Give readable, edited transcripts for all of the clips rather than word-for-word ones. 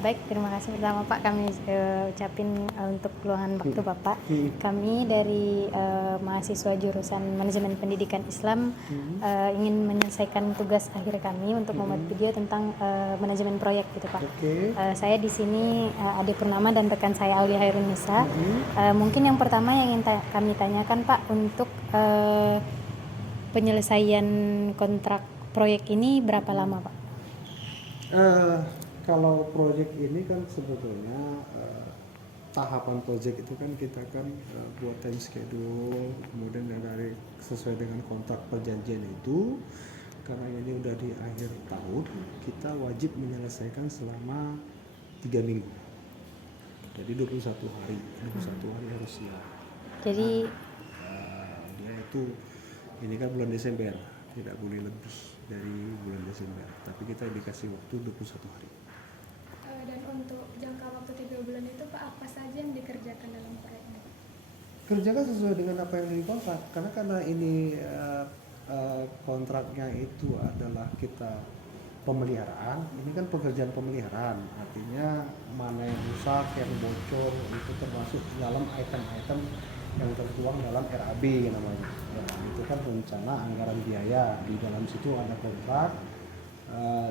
Baik, terima kasih pertama Pak, kami ucapin untuk luangan waktu Bapak. Kami dari mahasiswa jurusan Manajemen Pendidikan Islam ingin menyelesaikan tugas akhir kami untuk membuat video tentang manajemen proyek gitu Pak. Saya di sini Ade Purnama dan rekan saya Aulia Hairunisa. Mungkin yang pertama yang ingin kami tanyakan Pak, untuk penyelesaian kontrak proyek ini berapa lama Pak? Kalau proyek ini kan sebetulnya tahapan proyek itu kan kita kan buat time schedule, kemudian dari sesuai dengan kontrak perjanjian itu, karena ini udah di akhir tahun, kita wajib menyelesaikan selama 3 minggu. Jadi 21 hari harus siap. Jadi Dia itu ini kan bulan Desember, tidak boleh lebih dari bulan Desember, tapi kita dikasih waktu 21 hari. Dan untuk jangka waktu 3 bulan itu Pak, apa saja yang dikerjakan dalam proyek ini? Kerjakan sesuai dengan apa yang dikontrak, karena ini kontraknya itu adalah kita pemeliharaan. Ini kan pekerjaan pemeliharaan, artinya mana yang rusak, yang bocor, itu termasuk dalam item-item yang tertuang dalam RAB namanya. Ya, itu kan rencana anggaran biaya, di dalam situ ada kontrak.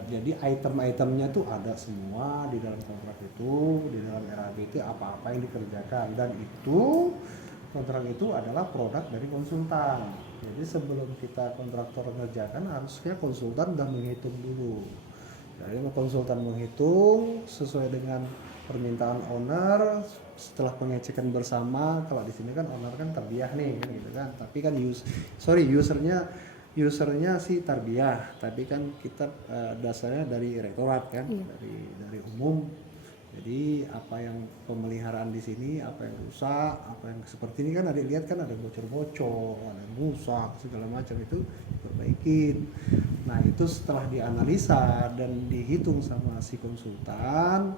Jadi item-itemnya tuh ada semua di dalam kontrak itu, di dalam RAB itu apa-apa yang dikerjakan, dan itu kontrak itu adalah produk dari konsultan. Jadi sebelum kita kontraktor mengerjakan, harusnya konsultan udah menghitung dulu. Jadi konsultan menghitung sesuai dengan permintaan owner. Setelah pengecekan bersama, kalau di sini kan owner kan terbiah nih gitu kan, tapi kan usernya sih tarbiyah, tapi kan kita dasarnya dari rektorat kan, dari umum. Jadi apa yang pemeliharaan di sini, apa yang rusak, apa yang seperti ini kan ada lihat kan, ada bocor-bocor, ada yang rusak segala macam, itu diperbaikin. Nah itu setelah dianalisa dan dihitung sama si konsultan,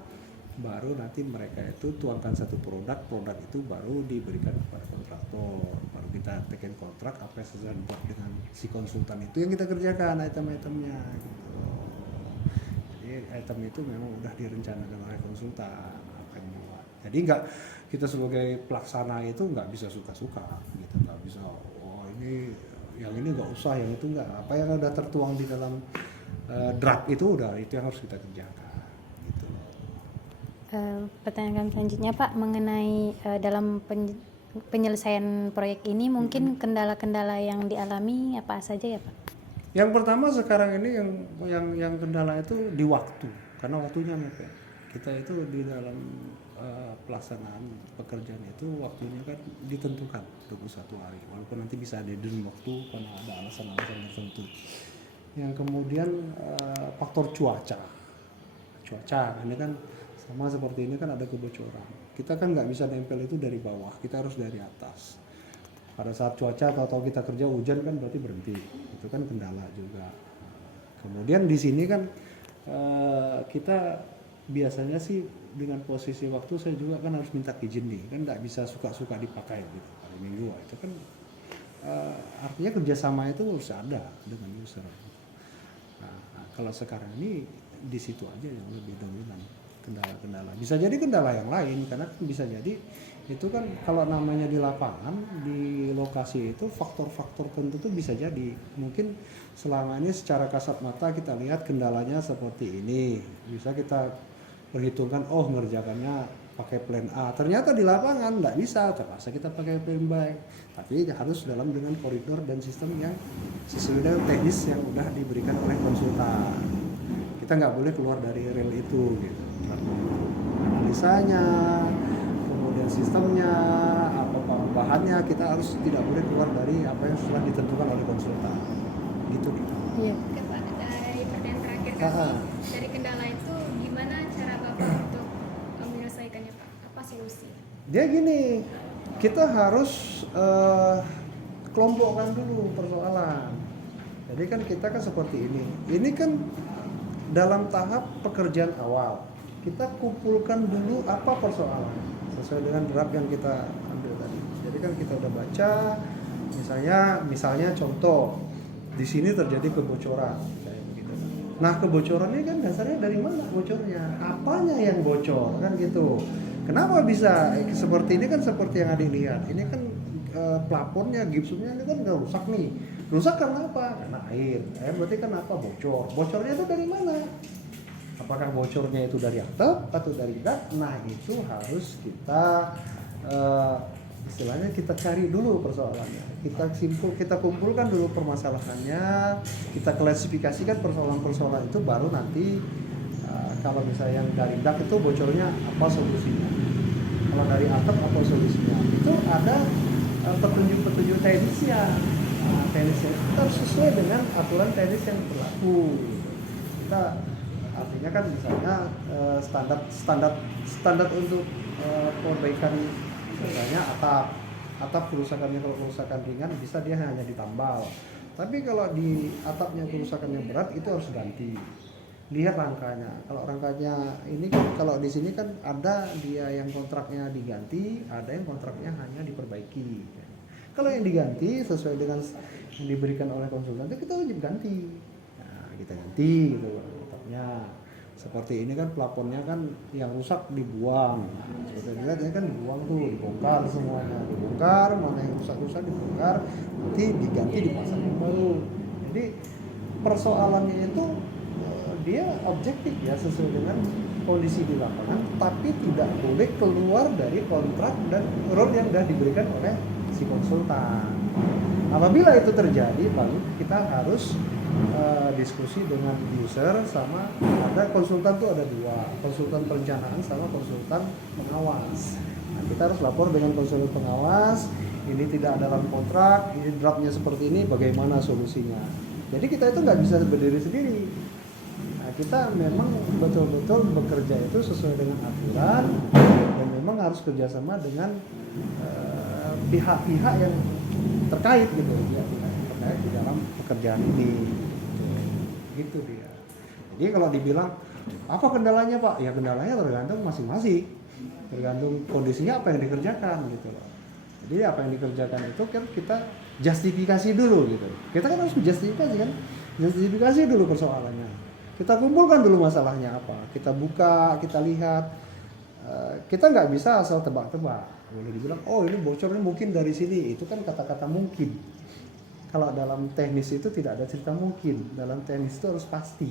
baru nanti mereka itu tuangkan satu produk itu baru diberikan kepada kontraktor, baru kita tekan kontrak apa yang sesuai dengan si konsultan itu yang kita kerjakan item-itemnya gitu. Jadi item itu memang udah direncanakan oleh konsultan apa yang buat. Jadi nggak, kita sebagai pelaksana itu nggak bisa suka-suka gitu, nggak bisa ini yang ini nggak usah, yang itu nggak, apa yang udah tertuang di dalam draft itu udah, itu yang harus kita kerjakan. Pertanyaan selanjutnya Pak, mengenai dalam penyelesaian proyek ini mungkin kendala-kendala yang dialami apa saja ya Pak? Yang pertama sekarang ini yang kendala itu di waktu, karena waktunya mepet. Kita itu di dalam pelaksanaan pekerjaan itu waktunya kan ditentukan 21 hari, walaupun nanti bisa ada den waktu karena ada alasan-alasan tertentu. Yang kemudian faktor cuaca ini kan sama seperti ini kan, ada kebocoran. Kita kan nggak bisa nempel itu dari bawah, kita harus dari atas. Pada saat cuaca atau kita kerja hujan kan berarti berhenti, itu kan kendala juga. Kemudian di sini kan kita biasanya sih dengan posisi waktu, saya juga kan harus minta izin nih, kan nggak bisa suka-suka dipakai gitu hari Minggu. Itu kan artinya kerjasama itu harus ada dengan user. Nah, kalau sekarang ini di situ aja yang lebih dominan kendala-kendala. Bisa jadi kendala yang lain, karena bisa jadi itu kan kalau namanya di lapangan, di lokasi itu faktor-faktor tertentu bisa jadi. Mungkin selama ini secara kasat mata kita lihat kendalanya seperti ini, bisa kita perhitungkan, oh ngerjakannya pakai plan A, ternyata di lapangan nggak bisa, terpaksa kita pakai plan B. Tapi harus dalam dengan koridor dan sistem yang sesuai dengan teknis yang udah diberikan oleh konsultan. Kita nggak boleh keluar dari rel itu gitu. Analisanya, kemudian sistemnya, apa bahannya, kita harus tidak boleh keluar dari apa yang sudah ditentukan oleh konsultan gitu. Iya. Dari pertanyaan terakhir kami, dari kendala itu gimana cara Bapak untuk menyelesaikannya Pak? Apa solusi? Dia gini, kita harus kelompokkan dulu persoalan. Jadi kan kita kan seperti ini kan dalam tahap pekerjaan awal, kita kumpulkan dulu apa persoalan sesuai dengan draft yang kita ambil tadi. Jadi kan kita udah baca, misalnya contoh di sini terjadi kebocoran kayak begitu. Nah kebocorannya kan dasarnya dari mana bocornya? Apanya yang bocor kan gitu? Kenapa bisa seperti ini kan seperti yang adik lihat? Ini kan plafonnya, gipsumnya ini kan udah rusak nih. Rusak karena apa? Karena air. Air berarti kan apa? Bocor. Bocornya itu dari mana? Apakah bocornya itu dari atap atau dari dak? Nah itu harus kita istilahnya kita cari dulu persoalannya. Kita kumpulkan dulu permasalahannya, kita klasifikasikan persoalan-persoalan itu, baru nanti kalau misalnya yang dari dak itu bocornya apa solusinya, kalau dari atap apa solusinya, itu ada petunjuk-petunjuk teknisnya. Nah, teknisnya itu harus sesuai dengan aturan teknis yang berlaku. Kita artinya kan misalnya standar untuk perbaikan misalnya atap kerusakannya, kalau kerusakan ringan bisa dia hanya ditambal, tapi kalau di atapnya kerusakannya berat itu harus ganti. Lihat rangkanya, kalau rangkanya ini kan, kalau di sini kan ada dia yang kontraknya diganti, ada yang kontraknya hanya diperbaiki. Kalau yang diganti sesuai dengan yang diberikan oleh konsultan itu kita wajib ganti. Nah, kita ganti gitu atapnya. Seperti ini kan plafonnya kan yang rusak dibuang. Seperti dilihat ini kan dibuang tuh, dibongkar semuanya, dibongkar, mana yang rusak-rusak dibongkar, nanti diganti dipasang yang baru. Jadi persoalannya itu dia objektif ya, sesuai dengan kondisi di lapangan, tapi tidak boleh keluar dari kontrak dan role yang sudah diberikan oleh si konsultan. Apabila itu terjadi, baru kita harus diskusi dengan user, sama ada konsultan tuh ada dua, konsultan perencanaan sama konsultan pengawas. Nah, kita harus lapor dengan konsultan pengawas, ini tidak ada dalam kontrak, ini draftnya seperti ini, bagaimana solusinya. Jadi kita itu nggak bisa berdiri sendiri. Nah, kita memang betul-betul bekerja itu sesuai dengan aturan, dan memang harus kerjasama dengan pihak-pihak yang terkait gitu, pihak-pihak yang terkait di dalam pekerjaan ini. Gitu dia. Jadi kalau dibilang apa kendalanya Pak? Ya kendalanya tergantung masing-masing, tergantung kondisinya apa yang dikerjakan gitu loh. Jadi apa yang dikerjakan itu kan kita justifikasi dulu gitu. Kita kan harus justifikasi kan, justifikasi dulu persoalannya. Kita kumpulkan dulu masalahnya apa, kita buka, kita lihat. Kita nggak bisa asal tebak-tebak. Boleh dibilang, oh ini bocornya mungkin dari sini, itu kan kata-kata mungkin. Kalau dalam teknis itu tidak ada cerita mungkin, dalam teknis itu harus pasti.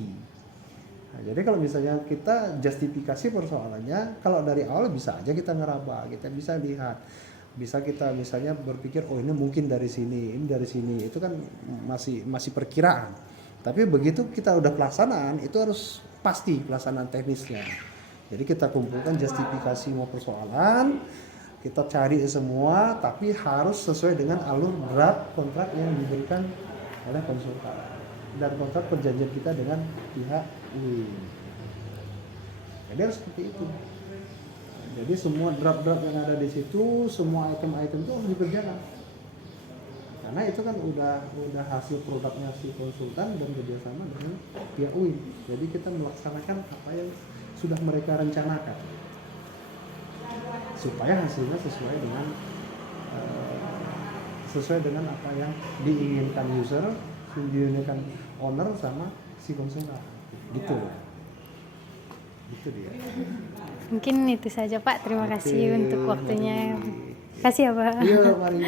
Nah, jadi kalau misalnya kita justifikasi persoalannya, kalau dari awal bisa aja kita ngeraba, kita bisa lihat, bisa kita misalnya berpikir, oh ini mungkin dari sini, ini dari sini, itu kan masih perkiraan. Tapi begitu kita udah pelaksanaan, itu harus pasti pelaksanaan teknisnya. Jadi kita kumpulkan justifikasi semua persoalan, kita cari semua, tapi harus sesuai dengan alur draft kontrak yang diberikan oleh konsultan dan kontrak perjanjian kita dengan pihak UIN. Jadi harus seperti itu. Jadi semua draft-draft yang ada di situ, semua item-item itu harus dikerjakan. Karena itu kan udah hasil produknya si konsultan dan kerjasama dengan pihak UIN. Jadi kita melaksanakan apa yang sudah mereka rencanakan, supaya hasilnya sesuai dengan apa yang diinginkan user, diinginkan owner sama si konsumen. Gitu dia. Mungkin itu saja Pak, terima kasih untuk waktunya. Kasih ya Pak. Iya, mari.